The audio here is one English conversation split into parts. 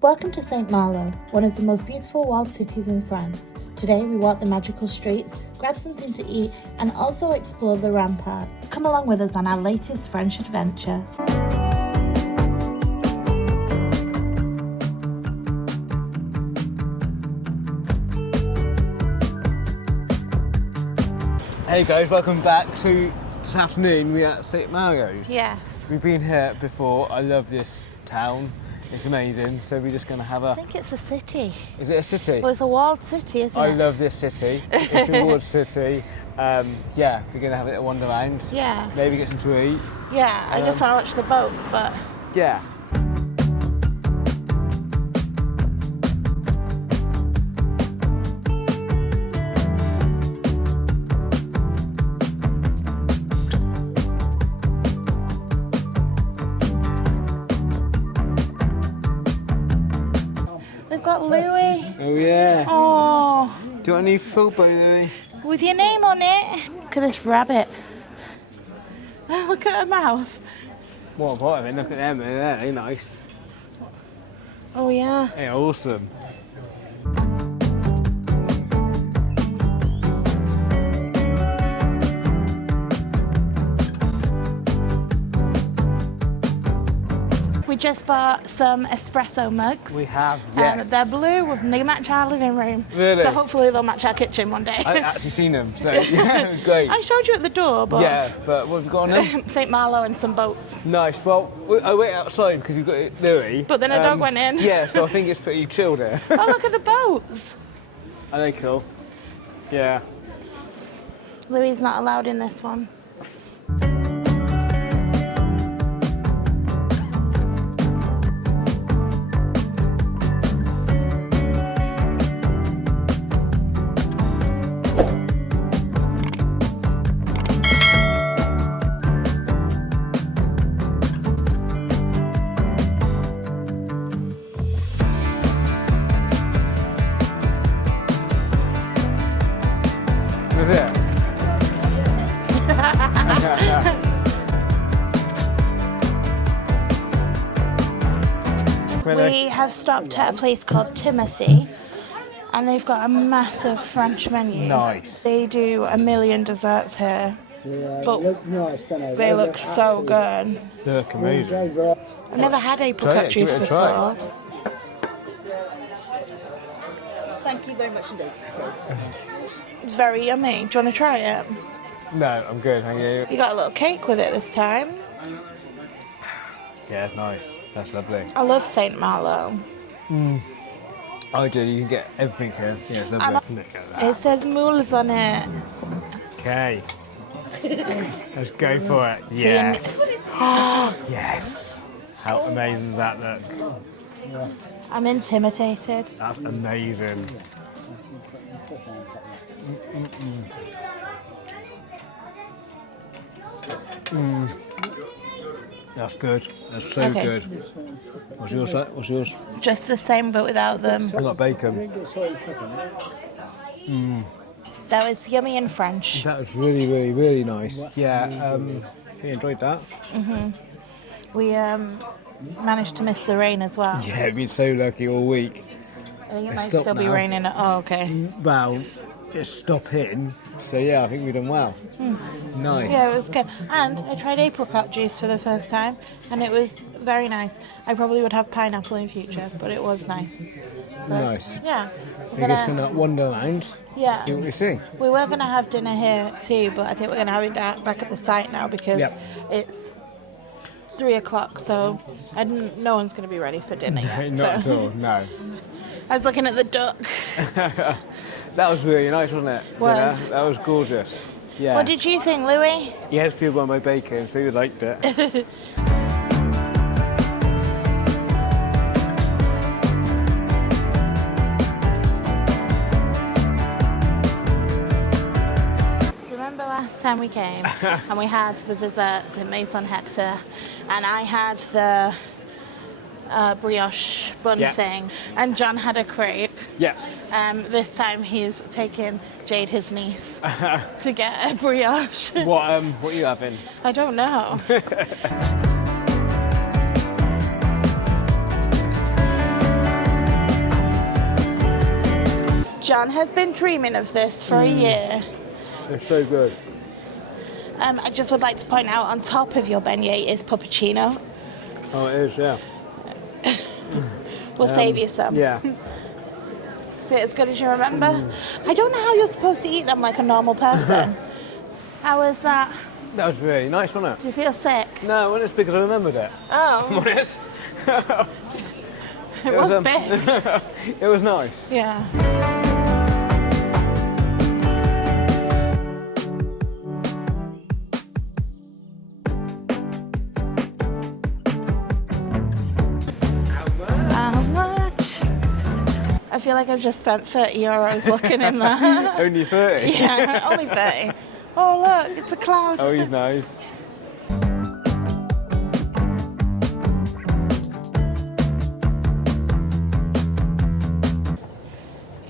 Welcome to St Malo, one of the most beautiful walled cities in France. Today we walk the magical streets, grab something to eat and also explore the ramparts. Come along with us on our latest French adventure. Hey guys, welcome back. So this afternoon we're at St Malo's. Yes. We've been here before. I love this town. It's amazing. So we're just going to have a... I think it's a city. Is it a city? Well, it's a walled city, isn't it? I love this city. It's a walled city. Yeah, we're going to have a little wander around. Yeah. Maybe get some to eat. Yeah, I just want to watch the boats, but... Yeah. They've got Louis. Oh yeah. Oh. Do you want a new photo, Louis? With your name on it. Look at this rabbit. Oh, look at her mouth. What about it? Look at them. They're nice. Oh yeah. They're awesome. We just bought some espresso mugs. We have, yes. They're blue and they match our living room. Really? So hopefully they'll match our kitchen one day. I've actually seen them, so yeah, great. I showed you at the door, but... Yeah, but what have you got on them? St Malo and some boats. Nice. Well, I wait outside because you've got Louis. But then a dog went in. Yeah, so I think it's pretty chill there. Oh, look at the boats. Are they cool? Yeah. Louis is not allowed in this one. Was it? We have stopped at a place called Timothy, and they've got a massive French menu. Nice. They do a million desserts here, but they look so good. They look amazing. I've never had apricot Try it, give juice it a try. before. Thank you very much indeed. It's very yummy. Do you want to try it? No, I'm good, thank you. You got a little cake with it this time. Yeah, nice. That's lovely. I love St Malo. I do, you can get everything here. Yeah, it's lovely. Look at that. It says moules on it. Okay. Let's go for it. Yes. Yes. How amazing does that look? I'm intimidated. That's amazing. That's good. That's so Okay. good. What's yours? What's yours? Just the same but without them. I got bacon. That was yummy in French. That was really, really, really nice. Yeah, we enjoyed that. We managed to miss the rain as well. Yeah, we've been so lucky all week. I think it It's might stopped still be now. raining. Oh, okay. Well, just stop hitting. So yeah, I think we've done well. Nice. Yeah, it was good. And I tried apricot juice for the first time, and it was very nice. I probably would have pineapple in future, but it was nice. So, Nice. Yeah. We're just gonna wander around. Yeah. See what we see. We were going to have dinner here too, but I think we're going to have it back at the site now because Yep. it's 3 o'clock, so no one's going to be ready for dinner yet. Not so. at all. No. I was looking at the duck. That was really nice, wasn't it? Was. Dinner? That was gorgeous. Yeah. What did you think, Louis? He had a few by my bacon, so he liked it. Remember last time we came and we had the desserts in Maison Hector, and I had the brioche bun Yeah. thing, and John had a crepe. Yeah. This time he's taken Jade, his niece, to get a brioche. What are you having? I don't know. John has been dreaming of this for a year. It's so good. I just would like to point out on top of your beignet is puppuccino. Oh, it is, yeah. We'll save you some. Yeah. Is it as good as you remember? I don't know how you're supposed to eat them like a normal person. How was that? That was really nice, wasn't Do you feel sick? it? No, it wasn't as big as I remembered it. Oh. I'm honest. It was big. It was nice. Yeah. How much? I feel like I've just spent €30 looking in there. Only 30? Yeah, only 30. Oh look, it's a cloud. Oh, he's nice.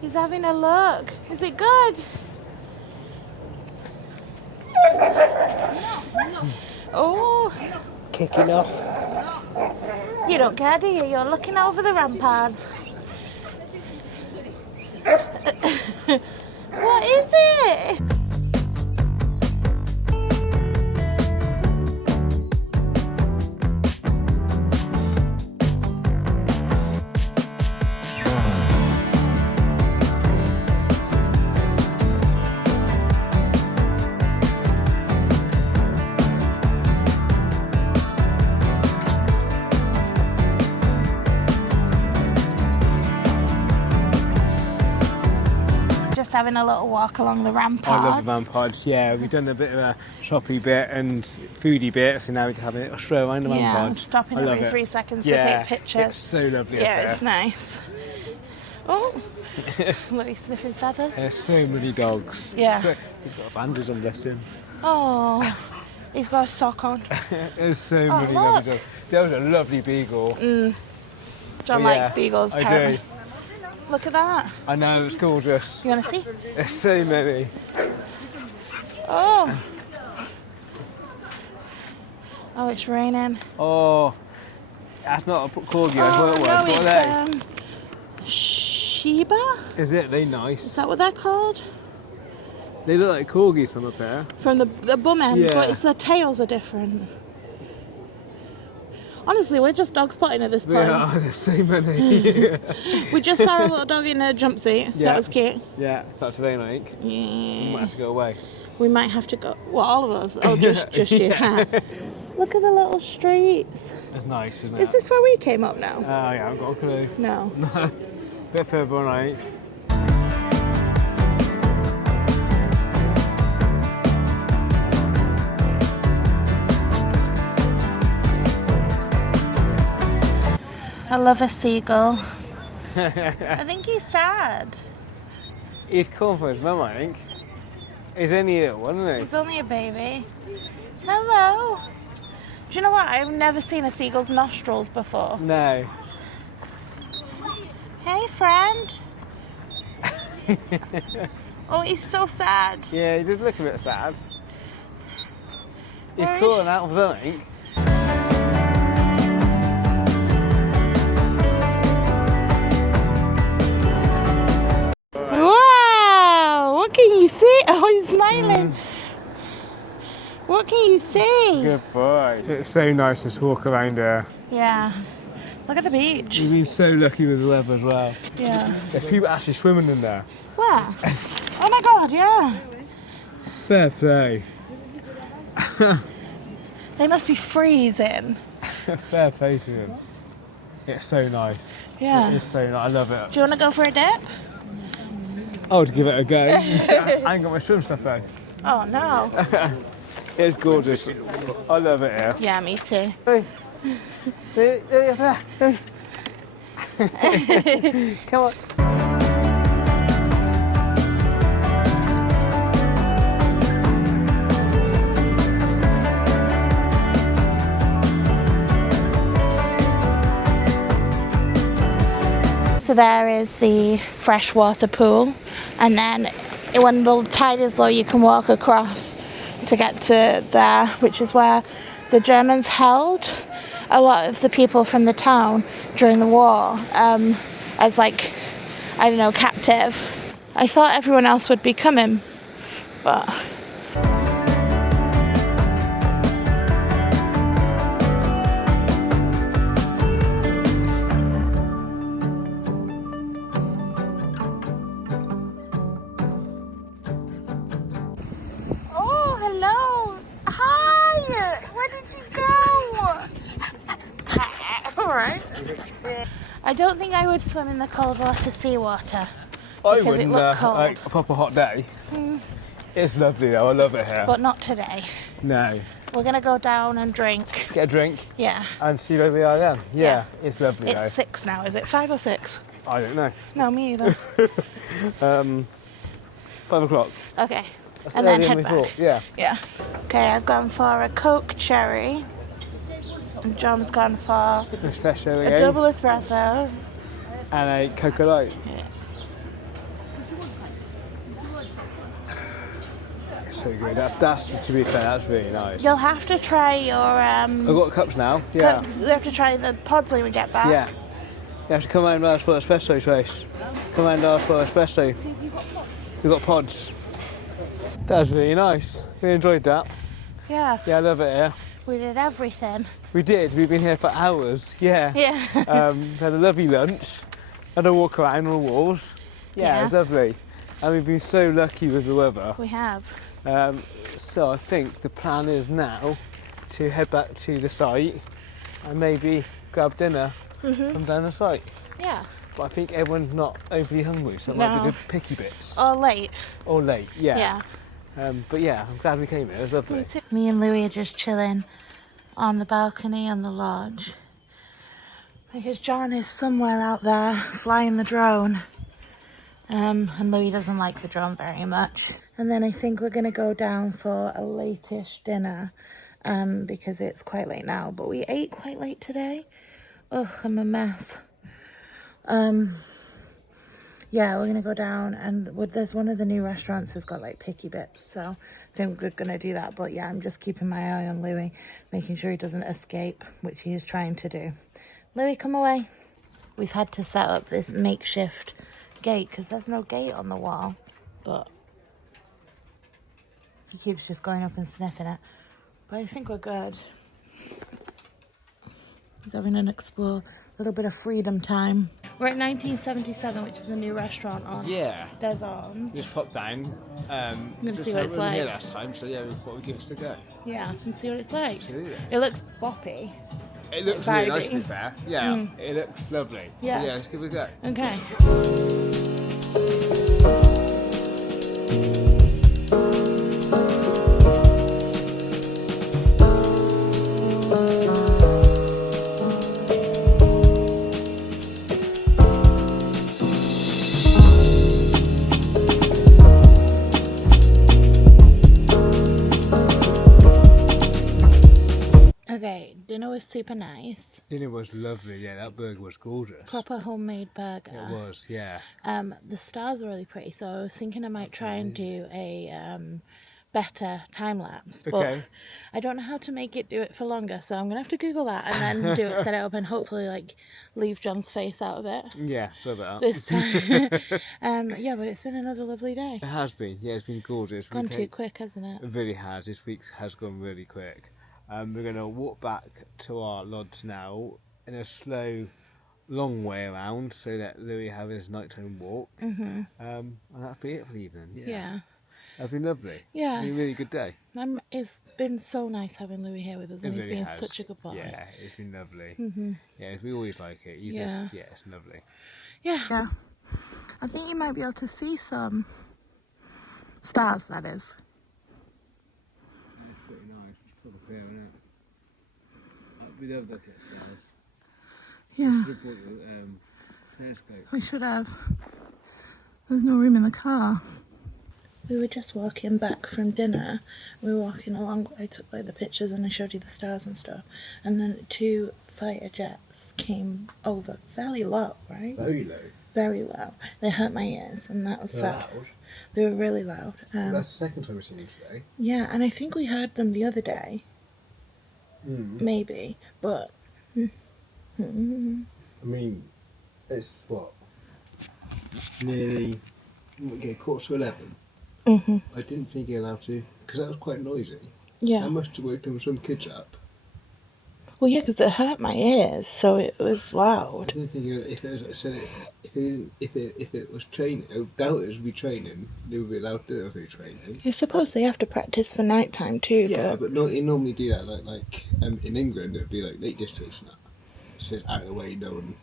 He's having a look. Is it good? Oh, Kicking off. you don't care, do you? You're looking over the ramparts. What is it? Just having a little walk along the ramparts. I love the ramparts, yeah. We've done a bit of a shoppy bit and foodie bit, so now we're just having a stroll around the Yeah, ramparts. stopping I love every it. 3 seconds Yeah, to take pictures. It's so lovely up Yeah, there. it's nice. Oh, look, he's sniffing feathers. There's so many dogs. Yeah. He's got a bandage on, bless him. Oh, he's got a sock on. There's so Oh, many look. lovely dogs. There was a lovely beagle. John Yeah, likes beagles, I apparently. do. Look at that. I know, it's gorgeous. You want to see? There's so many. Oh. Oh, it's raining. Oh, that's not a corgi, I Oh, thought it was. no, What are they? it's Sheba? Is it? They Is nice. that what they're called? They look like corgis from up here. From the bum end, Yeah. but it's their tails are different. Honestly, we're just dog spotting at this point. Yeah, there's so many. We just saw a little dog in a jumpsuit. Yeah. That was cute. Yeah, that's very like. You might Yeah. have to go away. We might have to go. Well, all of us. Oh, just you. Look at the little streets. It's nice, isn't it? Is this where we came up now? Oh, yeah, I've got a clue. No. Bit further on, right? I love a seagull. I think he's sad. He's come for his mum, I think. He's only a little one, isn't He's only a baby. Hello. Do you know what? I've never seen a seagull's nostrils before. he? No. Hey, friend. Oh, he's so sad. Yeah, he did look a bit sad. He's Where is calling out for something. Wow! What can you see? Oh, he's smiling. What can you see? Good boy. It's so nice to walk around here. Yeah. Look at the beach. You've been so lucky with the weather as well. Yeah. There's people actually swimming in there. Where? Oh my god, yeah. Fair play. They must be freezing. Fair play to them. It's so nice. Yeah. It's so nice. I love it. Do you want to go for a dip? I would give it a go. I ain't got my swim stuff though. Oh no. It's gorgeous. I love it here. Yeah, me too. Come on. So there is the freshwater pool, and then when the tide is low you can walk across to get to there, which is where the Germans held a lot of the people from the town during the war as, like, I don't know, captive. I thought everyone else would be coming, but... Oh, hello! Hi! Where did you go? Alright. I don't think I would swim in the cold water seawater. I Because wouldn't, it looked cold. like a proper hot day. It's lovely though, I love it here. But not today. No. We're going to go down and drink. Get a drink Yeah. and see where we are then. Yeah, it's lovely though. It's 6 now, is it? 5 or 6? I don't know. No, me either. 5 o'clock. Okay. That's And then earlier head than back. we thought. Yeah. Yeah. Okay, I've gone for a Coke Cherry. And John's gone for Espresso a again. double espresso. And a Coca Light. Yeah. So good. That's to be fair, that's really nice. You'll have to try your I've got cups now. Yeah. cups. You have to try the pods when we get back. Yeah. You have to come round and ask for espresso, Trace. Come round and ask for espresso. We've got pods. That was really nice. We enjoyed that. Yeah. Yeah, I love it here. We did everything. We did. We've been here for hours. Yeah. Yeah. Had a lovely lunch. Had a walk around on the walls. Yeah, it was lovely. And we've been so lucky with the weather. We have. So I think the plan is now to head back to the site and maybe grab dinner from down the site. Yeah. But I think everyone's not overly hungry, so it might be the picky bits. Or late. Or late, yeah. Yeah. But yeah, I'm glad we came here. It was lovely. Me and Louis are just chilling on the balcony on the lodge. Because John is somewhere out there flying the drone. And Louis doesn't like the drone very much. And then I think we're going to go down for a late-ish dinner because it's quite late now. But we ate quite late today. Ugh, I'm a mess. Yeah, we're going to go down and there's one of the new restaurants that's got like picky bits. So I think we're going to do that. But yeah, I'm just keeping my eye on Louis, making sure he doesn't escape, which he is trying to do. Louis, come away. We've had to set up this makeshift gate because there's no gate on the wall, but he keeps just going up and sniffing it. But I think we're good. He's having an explore, a little bit of freedom time. We're at 1977, which is a new restaurant on Des Armes. Just popped down. Just see what it's like. Here last time, so yeah, we thought we'd give it a go. Yeah, and see what it's like. Absolutely. It looks boppy. It looks really nice, to be fair. Yeah, it looks lovely. Yeah. So yeah, let's give it a go. Okay. Okay, dinner was super nice. Dinner was lovely, yeah, that burger was gorgeous. Proper homemade burger. It was, yeah. The stars are really pretty, so I was thinking I might try and do a better time lapse. But Okay. I don't know how to make it do it for longer, so I'm gonna have to Google that and then do it, set it up, and hopefully like leave John's face out of it Yeah, so about this time. Yeah, but it's been another lovely day. It has been, yeah, it's been gorgeous. Gone too quick, hasn't it? It really has. This week has gone really quick. We're going to walk back to our lodge now in a slow, long way around so that Louis have his nighttime walk. And that'll be it for the evening. Yeah. It's been lovely. Yeah. It's been a really good day. It's been so nice having Louis here with us, and It he's really been has. such a good boy. Yeah, it's been lovely. Yeah, we always like it. He's Yeah. just, yeah, it's lovely. Yeah. I think you might be able to see some stars, that is. It's pretty nice. It's proper clear, isn't it? We love looking at stars. Yeah. We should have brought the telescope. We should have. There's no room in the car. We were just walking back from dinner. We were walking along. I took like the pictures and I showed you the stars and stuff. And then 2 fighter jets came over fairly low, right? Very low. Very low. They hurt my ears, and that was sad. Loud. They were really loud. That's the second time we've seen them today. Yeah, and I think we heard them the other day. Maybe, but. I mean, it's what? Nearly get 11:15. Mm-hmm. I didn't think you're allowed to, because that was quite noisy. Yeah. That must have woken some kids up. Well, yeah, because it hurt my ears, so it was I loud. didn't think if it was so if it was training, I doubt it would be training. They would be allowed to do it if they training. I suppose they have to practice for night time too. Yeah, but no, you normally do that like in England it would be like Lake Districts and that. So it's out of the way, no one.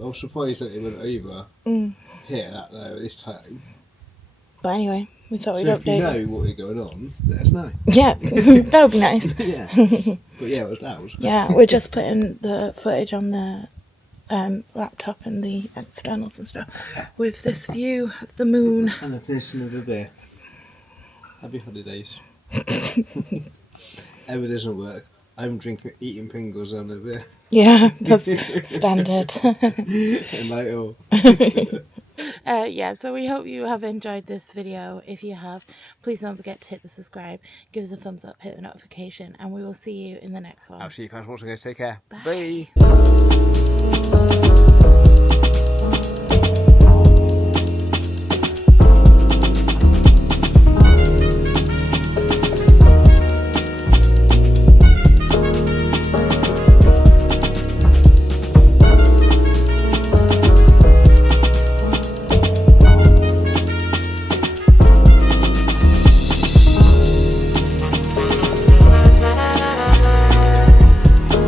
I was surprised that it went over here that this time. But anyway, we thought So we'd if you update. know what is going on, let us know. Yeah, that would be nice. Yeah, but yeah, it was loud. Yeah, we're just putting the footage on the laptop and the externals and stuff with this view of the moon. And a person of a beer. Happy holidays. Ever doesn't work. I'm eating Pringles on a beer. Yeah, that's standard. And like, oh. Yeah, so we hope you have enjoyed this video. If you have, please don't forget to hit the subscribe, give us a thumbs up, hit the notification, and we will see you in the next one. Absolutely, thanks for watching, guys. Take care. Bye. Bye.